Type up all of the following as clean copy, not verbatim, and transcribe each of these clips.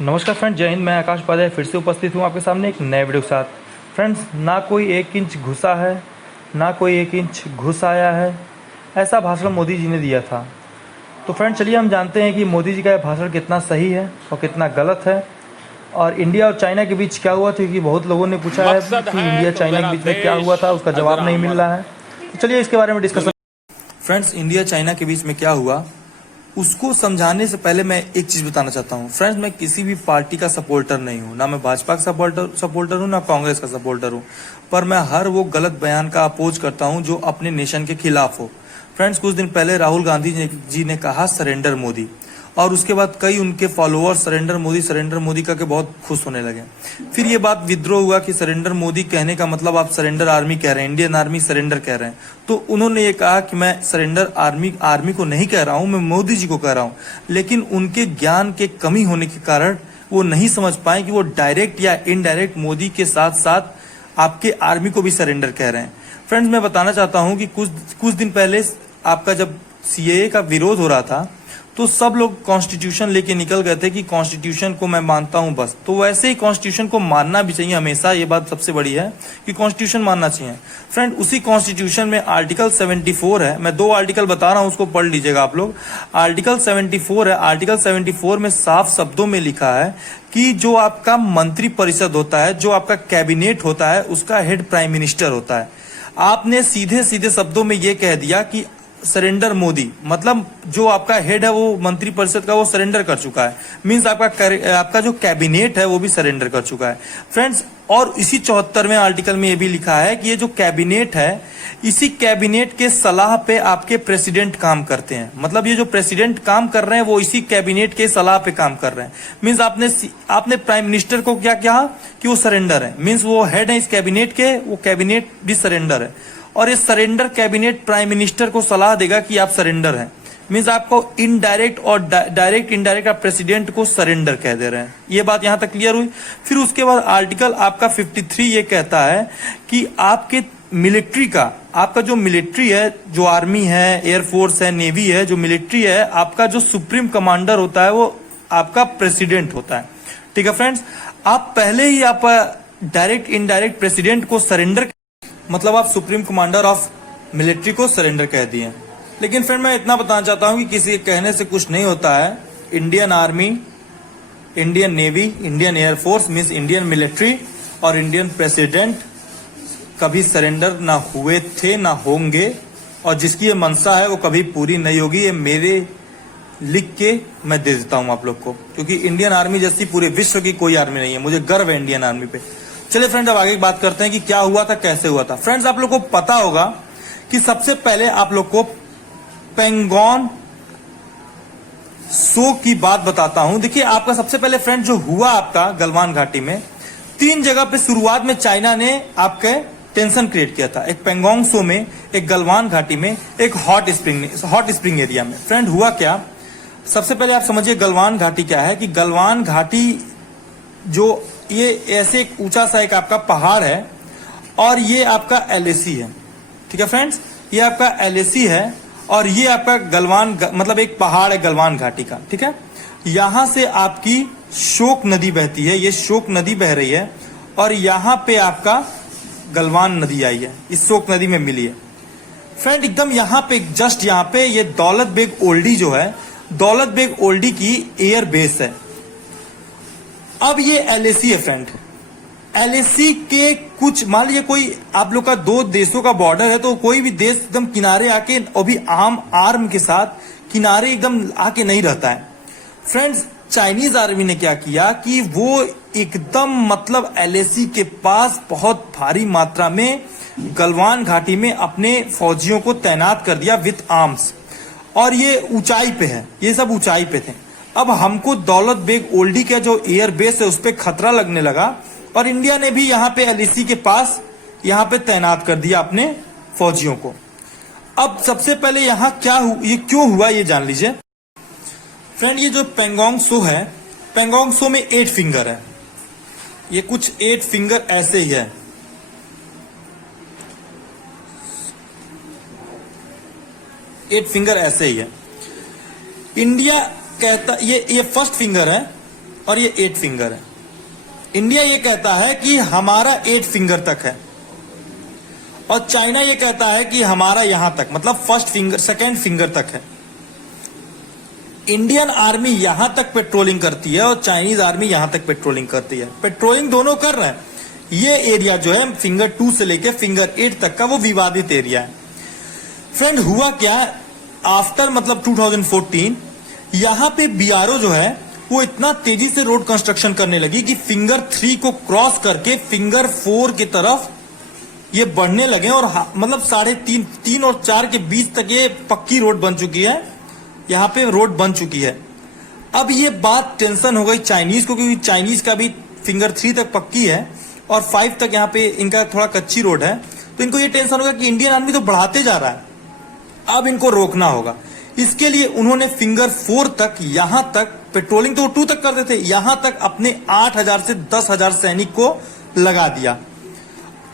नमस्कार फ्रेंड्स, जय हिंद। मैं आकाश उपाध्याय फिर से उपस्थित हूँ आपके सामने एक नए वीडियो के साथ। फ्रेंड्स, ना कोई 1 इंच घुसा है, ना कोई 1 इंच घुस आया है, ऐसा भाषण मोदी जी ने दिया था। तो फ्रेंड्स, चलिए हम जानते हैं कि मोदी जी का यह भाषण कितना सही है और कितना गलत है, और इंडिया और चाइना के बीच क्या हुआ था, क्योंकि बहुत लोगों ने पूछा है कि इंडिया चाइना के बीच में क्या हुआ था, उसका जवाब नहीं मिल रहा है। तो चलिए इसके बारे में डिस्कशन। फ्रेंड्स, इंडिया चाइना के बीच में क्या हुआ उसको समझाने से पहले मैं एक चीज बताना चाहता हूँ। फ्रेंड्स, मैं किसी भी पार्टी का सपोर्टर नहीं हूँ, ना मैं भाजपा का सपोर्टर हूँ, ना कांग्रेस का सपोर्टर हूँ, पर मैं हर वो गलत बयान का अपोज करता हूँ जो अपने नेशन के खिलाफ हो। फ्रेंड्स, कुछ दिन पहले राहुल गांधी जी ने कहा सरेंडर मोदी, और उसके बाद कई उनके फॉलोअर्स सरेंडर मोदी करके बहुत खुश होने लगे। फिर ये बात विद्रोह हुआ कि सरेंडर मोदी कहने का मतलब आप सरेंडर आर्मी कह रहे हैं, इंडियन आर्मी सरेंडर कह रहे हैं। तो उन्होंने ये कहा कि मैं सरेंडर आर्मी को नहीं कह रहा हूं, मैं मोदी जी को कह रहा हूं। लेकिन उनके ज्ञान के कमी होने के कारण वो नहीं समझ पाए कि वो डायरेक्ट या इनडायरेक्ट मोदी के साथ साथ आपके आर्मी को भी सरेंडर कह रहे हैं। फ्रेंड्स, मैं बताना चाहता हूं कि कुछ दिन पहले आपका जब सीएए का विरोध हो रहा था तो सब लोग कॉन्स्टिट्यूशन लेके निकल गए थे कि कॉन्स्टिट्यूशन को मैं मानता हूं बस। तो वैसे ही कॉन्स्टिट्यूशन को मानना भी चाहिए हमेशा, ये बात सबसे बड़ी है कि कॉन्स्टिट्यूशन मानना चाहिए। फ्रेंड, उसी कॉन्स्टिट्यूशन में आर्टिकल 74 है, मैं 2 आर्टिकल बता रहा हूं, उसको पढ़ लीजिएगा आप लोग। आर्टिकल 74 है, आर्टिकल 74 में साफ शब्दों में लिखा है कि जो आपका मंत्री परिषद होता है, जो आपका कैबिनेट होता है, उसका हेड प्राइम मिनिस्टर होता है। आपने सीधे सीधे शब्दों में ये कह दिया कि सरेंडर मोदी, मतलब जो आपका हेड है वो मंत्री परिषद का वो सरेंडर कर चुका है, मींस आपका जो कैबिनेट है वो भी सरेंडर कर चुका है। फ्रेंड्स, और इसी 74वें आर्टिकल में ये भी लिखा है कि ये जो कैबिनेट है, इसी कैबिनेट के सलाह पे आपके प्रेसिडेंट काम करते हैं। मतलब ये जो प्रेसिडेंट काम कर रहे हैं वो इसी कैबिनेट के सलाह पे काम कर रहे हैं। मींस आपने प्राइम मिनिस्टर को क्या कहा कि वो सरेंडर है, मींस वो हेड है इस कैबिनेट के, वो कैबिनेट भी सरेंडर है। और ये सरेंडर कैबिनेट प्राइम मिनिस्टर को सलाह देगा कि आप सरेंडर हैं, मींस आपको इनडायरेक्ट और डायरेक्ट इनडायरेक्ट आप प्रेसिडेंट को सरेंडर कह दे रहे हैं। ये बात यहां तक क्लियर हुई। फिर उसके बाद आर्टिकल आपका 53 ये कहता है कि आपके मिलिट्री का, आपका जो मिलिट्री है, जो आर्मी है, एयरफोर्स है, नेवी है, जो मिलिट्री है, आपका जो सुप्रीम कमांडर होता है वो आपका प्रेसिडेंट होता है। ठीक है फ्रेंड्स, आप पहले ही आप डायरेक्ट इनडायरेक्ट प्रेसिडेंट को सरेंडर, मतलब आप सुप्रीम कमांडर ऑफ मिलिट्री को सरेंडर कह दिए। लेकिन फ्रेंड, मैं इतना बताना चाहता हूं कि किसी के कहने से कुछ नहीं होता है। Indian army, Indian navy, Indian air force means Indian military और इंडियन प्रेसिडेंट कभी सरेंडर ना हुए थे, ना होंगे, और जिसकी ये मंशा है वो कभी पूरी नहीं होगी। ये मेरे लिख के मैं दे देता हूं आप लोग को, क्योंकि इंडियन आर्मी जैसी पूरे विश्व की कोई आर्मी नहीं है। मुझे गर्व है इंडियन आर्मी पे। चलिए फ्रेंड, अब आगे की बात करते हैं कि क्या हुआ था, कैसे हुआ था। फ्रेंड्स, आप लोग को पता होगा कि सबसे पहले आप लोग को पेंगोंग सो की बात बताता हूं। देखिए, आपका सबसे पहले फ्रेंड जो हुआ आपका गलवान घाटी में, 3 जगह पे शुरुआत में चाइना ने आपके टेंशन क्रिएट किया था। एक पेंगोंग सो में, एक गलवान घाटी में, एक हॉट स्प्रिंग एरिया में। फ्रेंड, हुआ क्या, सबसे पहले आप समझिए गलवान घाटी क्या है। कि गलवान घाटी जो ये ऐसे एक ऊंचा सा एक आपका पहाड़ है, और ये आपका एलएसी है। ठीक है फ्रेंड्स, ये आपका एलएसी है, और ये आपका गलवान मतलब एक पहाड़ है गलवान घाटी का। ठीक है, यहां से आपकी शोक नदी बहती है, ये शोक नदी बह रही है, और यहां पे आपका गलवान नदी आई है, इस शोक नदी में मिली है। फ्रेंड, एकदम यहां पे, जस्ट यहां पे ये दौलत बेग ओल्डी जो है, दौलत बेग ओल्डी की एयर बेस है। अब ये एलएसी है फ्रेंड। एलएसी के कुछ, मान लीजिए कोई आप लोग का 2 देशों का बॉर्डर है, तो कोई भी देश एकदम किनारे आके, और भी आर्म के साथ किनारे एकदम आके नहीं रहता है। फ्रेंड्स, चाइनीज आर्मी ने क्या किया कि वो एकदम मतलब एलएसी के पास बहुत भारी मात्रा में गलवान घाटी में अपने फौजियों को तैनात कर दिया विथ आर्म्स, और ये ऊंचाई पे है, ये सब ऊंचाई पे थे। अब हमको दौलत बेग ओल्डी का जो एयर बेस है उस पर खतरा लगने लगा, और इंडिया ने भी यहाँ पे एलएसी के पास यहाँ पे तैनात कर दिया अपने फौजियों को। अब सबसे पहले यहाँ ये क्यों हुआ ये जान लीजिए। फ्रेंड, ये जो पेंगोंग सो है, पेंगोंग सो में 8 फिंगर है, ये कुछ 8 फिंगर ऐसे ही है। 8 फिंगर ऐसे ही है। इंडिया कहता, ये फर्स्ट फिंगर है, और ये 8 फिंगर है। इंडिया ये कहता है कि हमारा 8 फिंगर तक है, और चाइना ये कहता है कि हमारा यहां तक, मतलब फर्स्ट फिंगर सेकेंड फिंगर तक है। इंडियन आर्मी यहां तक पेट्रोलिंग करती है और चाइनीज आर्मी यहां तक पेट्रोलिंग करती है। पेट्रोलिंग दोनों कर रहे हैं। ये एरिया जो है फिंगर 2 से लेकर फिंगर 8 तक का, वो विवादित एरिया है। फ्रेंड, हुआ क्या, आफ्टर मतलब 2014 यहां पे बीआरओ जो है वो इतना तेजी से रोड कंस्ट्रक्शन करने लगी कि फिंगर 3 को क्रॉस करके फिंगर 4 की तरफ ये बढ़ने लगे, और मतलब 3.5 और 4 के बीच तक ये पक्की रोड बन चुकी है। यहाँ पे रोड बन चुकी है। अब ये बात टेंशन हो गई चाइनीज को, क्योंकि चाइनीज का भी फिंगर 3 तक पक्की है और 5 तक यहाँ पे इनका थोड़ा कच्ची रोड है। तो इनको ये टेंशन होगा कि इंडियन आर्मी तो बढ़ाते जा रहा है, अब इनको रोकना होगा। इसके लिए उन्होंने फिंगर 4 तक, यहां तक पेट्रोलिंग तो 2 तक करते थे, यहां तक अपने 8,000 से 10,000 सैनिक को लगा दिया।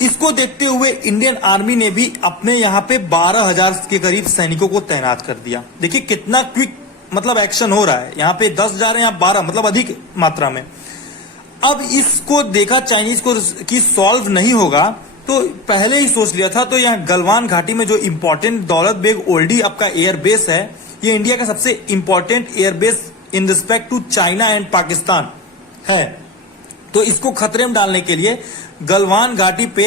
इसको देखते हुए इंडियन आर्मी ने भी अपने यहां पे 12,000 के करीब सैनिकों को तैनात कर दिया। देखिए कितना क्विक मतलब एक्शन हो रहा है। यहां पे 10 जा रहे हैं, यहां 12, मतलब अधिक मात्रा में। अब इसको देखा चाइनीज को कि सॉल्व नहीं होगा, तो पहले ही सोच लिया था। तो यहाँ गलवान घाटी में जो इंपॉर्टेंट दौलत बेग ओल्डी आपका एयरबेस है, ये इंडिया का सबसे important airbase in respect to China and Pakistan है। तो इसको खतरे में डालने के लिए गलवान घाटी पे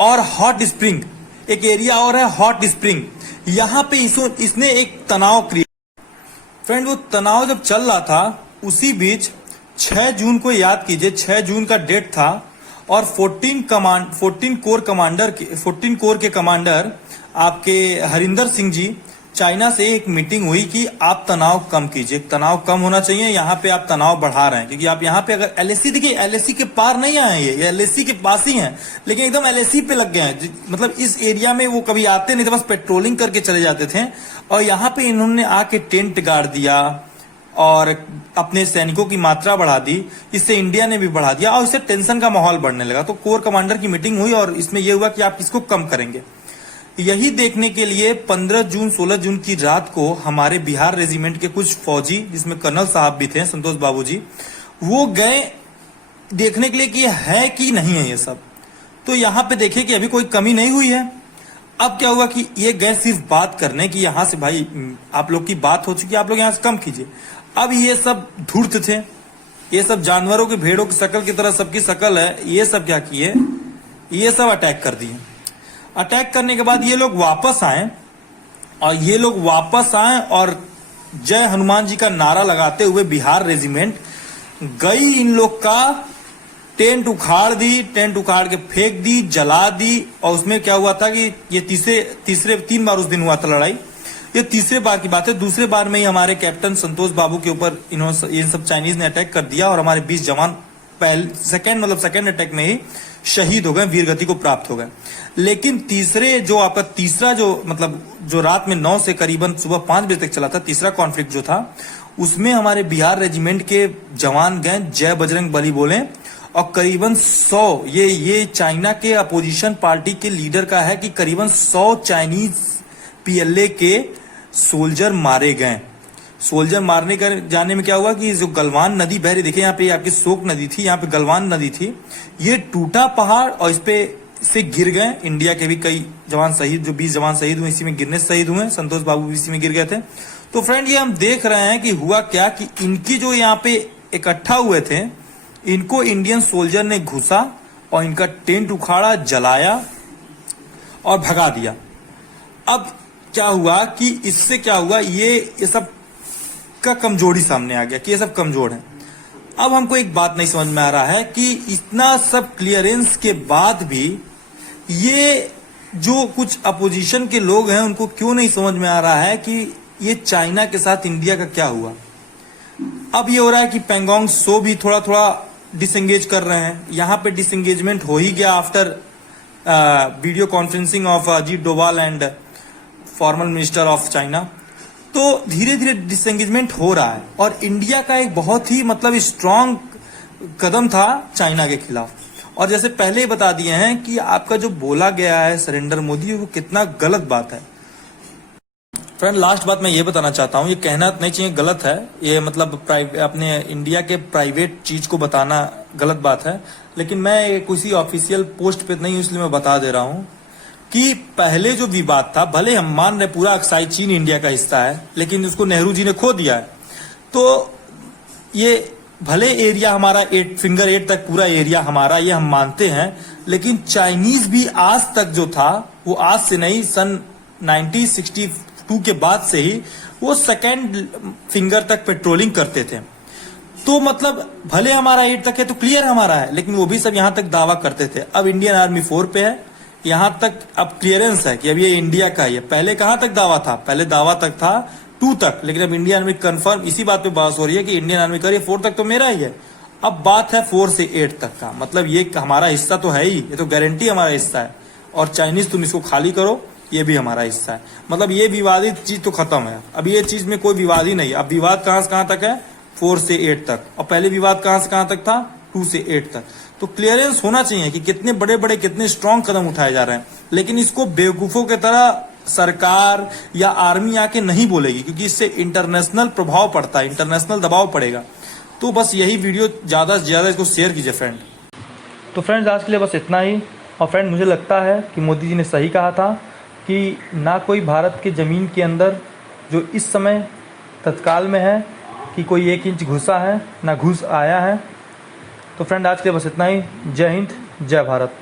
और हॉट स्प्रिंग, एक एरिया और है हॉट स्प्रिंग, यहां पे इसने एक तनाव क्रिएट। फ्रेंड, वो तनाव जब चल रहा था उसी बीच 6 जून को याद कीजिए, 6 जून का डेट था, और 14 कोर के कमांडर आपके हरिंदर सिंह जी, चाइना से एक मीटिंग हुई कि आप तनाव कम कीजिए, तनाव कम होना चाहिए, यहाँ पे आप तनाव बढ़ा रहे हैं। क्योंकि आप यहाँ पे अगर एलएसी, देखिए एलएसी के पार नहीं आए, ये एलएसी के पास ही हैं, लेकिन एकदम एलएसी पे लग गए हैं। मतलब इस एरिया में वो कभी आते नहीं थे, बस पेट्रोलिंग करके चले जाते थे। और यहाँ पे इन्होंने आके टेंट गाड़ दिया और अपने सैनिकों की मात्रा बढ़ा दी। इससे इंडिया ने भी बढ़ा दिया और इससे टेंशन का माहौल बढ़ने लगा। तो कोर कमांडर की मीटिंग हुई और इसमें यह हुआ कि आप इसको कम करेंगे। यही देखने के लिए 15 जून 16 जून की रात को हमारे बिहार रेजिमेंट के कुछ फौजी, जिसमें कर्नल साहब भी थे, संतोष बाबू जी, वो गए देखने के लिए कि है कि नहीं है ये सब। तो यहाँ पे देखे कि अभी कोई कमी नहीं हुई है। अब क्या हुआ कि ये गए सिर्फ बात करने की, यहाँ से भाई आप लोग की बात हो चुकी है, आप लोग यहाँ से कम कीजिए। अब ये सब धूर्त थे, ये सब जानवरों के, भेड़ों की शकल की तरह सबकी शकल है। ये सब क्या किए, ये सब अटैक कर दिए। अटैक करने के बाद ये लोग वापस आए, और जय हनुमान जी का नारा लगाते हुए बिहार रेजिमेंट गई, इन लोग का टेंट उखाड़ दी, टेंट उखाड़ के फेंक दी, जला दी। और उसमें क्या हुआ था कि ये तीसरे 3 बार उस दिन हुआ था लड़ाई, ये तीसरे बार की बात है। दूसरे बार में ही हमारे कैप्टन संतोष बाबू के ऊपर इन सब चाइनीज ने अटैक कर दिया और हमारे 20 जवान सेकेंड अटैक में ही शहीद हो गए, वीरगति को प्राप्त हो गए। लेकिन तीसरा जो रात में 9 से करीबन सुबह 5 बजे तक चला था, तीसरा कॉन्फ्लिक्ट जो था, उसमें हमारे बिहार रेजिमेंट के जवान गए जय बजरंग बली बोले, और करीबन 100, ये चाइना के अपोजिशन पार्टी के लीडर का है कि करीबन 100 चाइनीज पीएलए के सोल्जर मारे गए। सोल्जर मारने का जाने में क्या हुआ कि जो गलवान नदी बह रही, देखिए यहाँ पे आपकी शोक नदी थी, यहाँ पे गलवान नदी थी, ये टूटा पहाड़ और इस पे से गिर गए। इंडिया के भी कई जवान शहीद, जो 20 जवान शहीद हुए, इसी में गिरने से शहीद हुए। संतोष बाबू भी इसी में गिर गए थे। तो फ्रेंड, ये हम देख रहे हैं कि हुआ क्या कि इनकी जो यहाँ पे इकट्ठा हुए थे, इनको इंडियन सोल्जर ने घुसा और इनका टेंट उखाड़ा, जलाया और भगा दिया। अब क्या हुआ कि इससे क्या हुआ, ये सब का कमजोरी सामने आ गया कि ये सब कमजोर है। अब हमको एक बात नहीं समझ में आ रहा है कि इतना सब क्लियरेंस के बाद भी ये जो कुछ अपोजिशन के लोग हैं उनको क्यों नहीं समझ में आ रहा है कि ये चाइना के साथ इंडिया का क्या हुआ। अब ये हो रहा है कि पैंगोंग सो भी थोड़ा थोड़ा डिसएंगेज कर रहे हैं। यहां पे डिसएंगेजमेंट हो ही गया after video conferencing of Ajit Doval and former minister of China. तो धीरे धीरे डिसएंगेजमेंट हो रहा है और इंडिया का एक बहुत ही मतलब स्ट्रांग कदम था चाइना के खिलाफ। और जैसे पहले ही बता दिए हैं कि आपका जो बोला गया है सरेंडर मोदी, वो कितना गलत बात है। फ्रेंड लास्ट बात मैं ये बताना चाहता हूँ, ये कहना नहीं चाहिए, गलत है ये, मतलब अपने इंडिया के प्राइवेट चीज को बताना गलत बात है, लेकिन मैं किसी ऑफिशियल पोस्ट पे नहीं हूँ इसलिए मैं बता दे रहा हूँ कि पहले जो विवाद था, भले हम मान रहे पूरा अक्साई चीन इंडिया का हिस्सा है, लेकिन उसको नेहरू जी ने खो दिया है। तो ये भले एरिया हमारा 8 फिंगर 8 तक पूरा एरिया हमारा, ये हम मानते हैं, लेकिन चाइनीज भी आज तक जो था वो आज से नहीं, सन 1962 के बाद से ही वो सेकेंड फिंगर तक पेट्रोलिंग करते थे। तो मतलब भले हमारा 8 तक है तो क्लियर हमारा है, लेकिन वो भी सब यहां तक दावा करते थे। अब इंडियन आर्मी 4 पे है, यहां तक अब क्लियरेंस है कि अब ये इंडिया का ही है। पहले कहां तक दावा था? पहले दावा तक था 2 तक, लेकिन अब इंडियन आर्मी कंफर्म इसी बात पे बहस हो रही है कि इंडियन आर्मी कर 4 तक तो मेरा ही है। अब बात है 4 से 8 तक का, मतलब ये हमारा हिस्सा तो है ही, ये तो गारंटी हमारा हिस्सा है। और चाइनीज तुम इसको खाली करो, ये भी हमारा हिस्सा है। मतलब ये विवादित चीज तो खत्म है, अब ये चीज में कोई विवाद ही नहीं। अब विवाद कहां से कहां तक है? 4 से 8 तक। और पहले विवाद कहां से कहां तक था? 2 से 8 तक। तो क्लियरेंस होना चाहिए कि कितने बड़े बड़े कितने स्ट्रांग कदम उठाए जा रहे हैं, लेकिन इसको बेवकूफों की तरह सरकार या आर्मी आके नहीं बोलेगी, क्योंकि इससे इंटरनेशनल प्रभाव पड़ता है, इंटरनेशनल दबाव पड़ेगा। तो बस यही वीडियो ज्यादा से ज्यादा इसको शेयर कीजिए फ्रेंड। तो फ्रेंड्स आज के लिए बस इतना ही। और फ्रेंड मुझे लगता है कि मोदी जी ने सही कहा था कि ना कोई भारत के ज़मीन के अंदर जो इस समय तत्काल में है कि कोई 1 इंच घुसा है, ना घुस आया है। तो फ्रेंड आज के लिए बस इतना ही। जय हिंद, जय भारत।